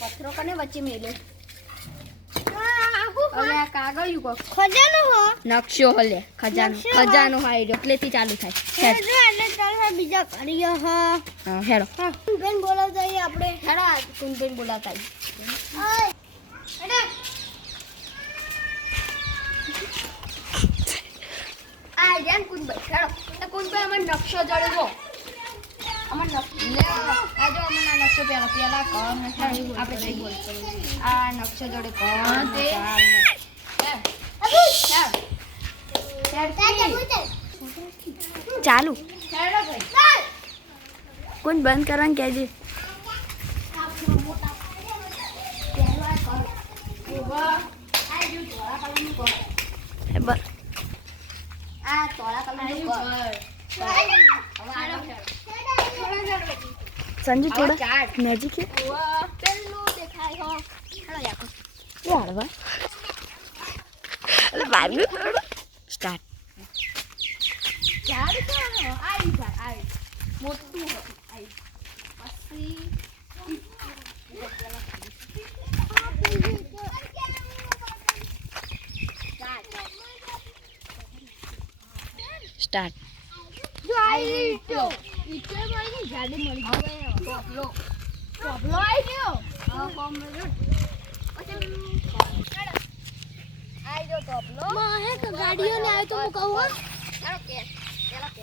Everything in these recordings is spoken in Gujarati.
પથરો કને વચ્ચે મેલે હવે આ કાગળ યુ ખજાનો હો નકશો હલે ખજાનો હાઈ એટલેથી ચાલુ થાય જો એટલે ચાલવા બીજા કરીયો હા હેડો કુંબેન બોલાવતા આઈએ આપણે હેડો કુંબેન બોલાવતા આઈએ હેડો આ જાન કુંબેન હેડો તો કુંબેન અમાર નકશો જડવો અમાર નકશો લે આ જો અમાર નકશો પેલા કોણ આપણે સહી બોલ આ નકશો જોડે કોણ તે ચાલુ કોણ બંધ કરવાનું કહેજે સંજુ થોડા મેજિક છે પેલું દેખાય હો હેડો યાકો યાર વા અલે બારનું થોડું સ્ટાર્ટ ચાર તો આવી મોટું આવી પછી સ્ટાર્ટ જો આવી તો ઈચે મળી ગાડી મળી હવે ટોપલો આવી ગયો હા કોમ મેલો આઈ જો ટોપલો માં હે કે ગાડીઓ ને આવે તો હું કહું ચાલો કે પેલા કે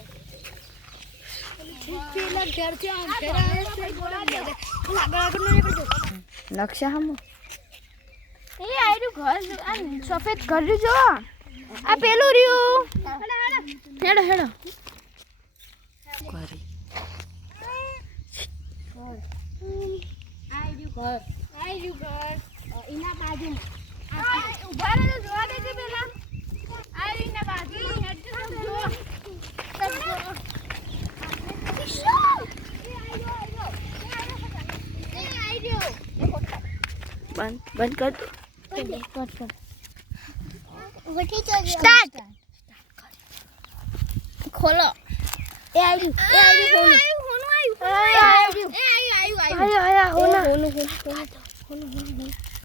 પેલા ઘર થી આમ ઘરે બોલા દે આગળ નહીં પડજો નકશા હમ એ આયરું ઘર આ સફેદ ઘર જો આ પેલું રહ્યું હેડો હેડો કરી આયરું ઘર ઇના બાજુમાં ઉભા રહે જોવા દેજે પેલા આયરું ઇના બાજુમાં હેડ જો બંધ કર સ્ટાર્ટ ખોલો એ આવ્યું હોનું આવ્યું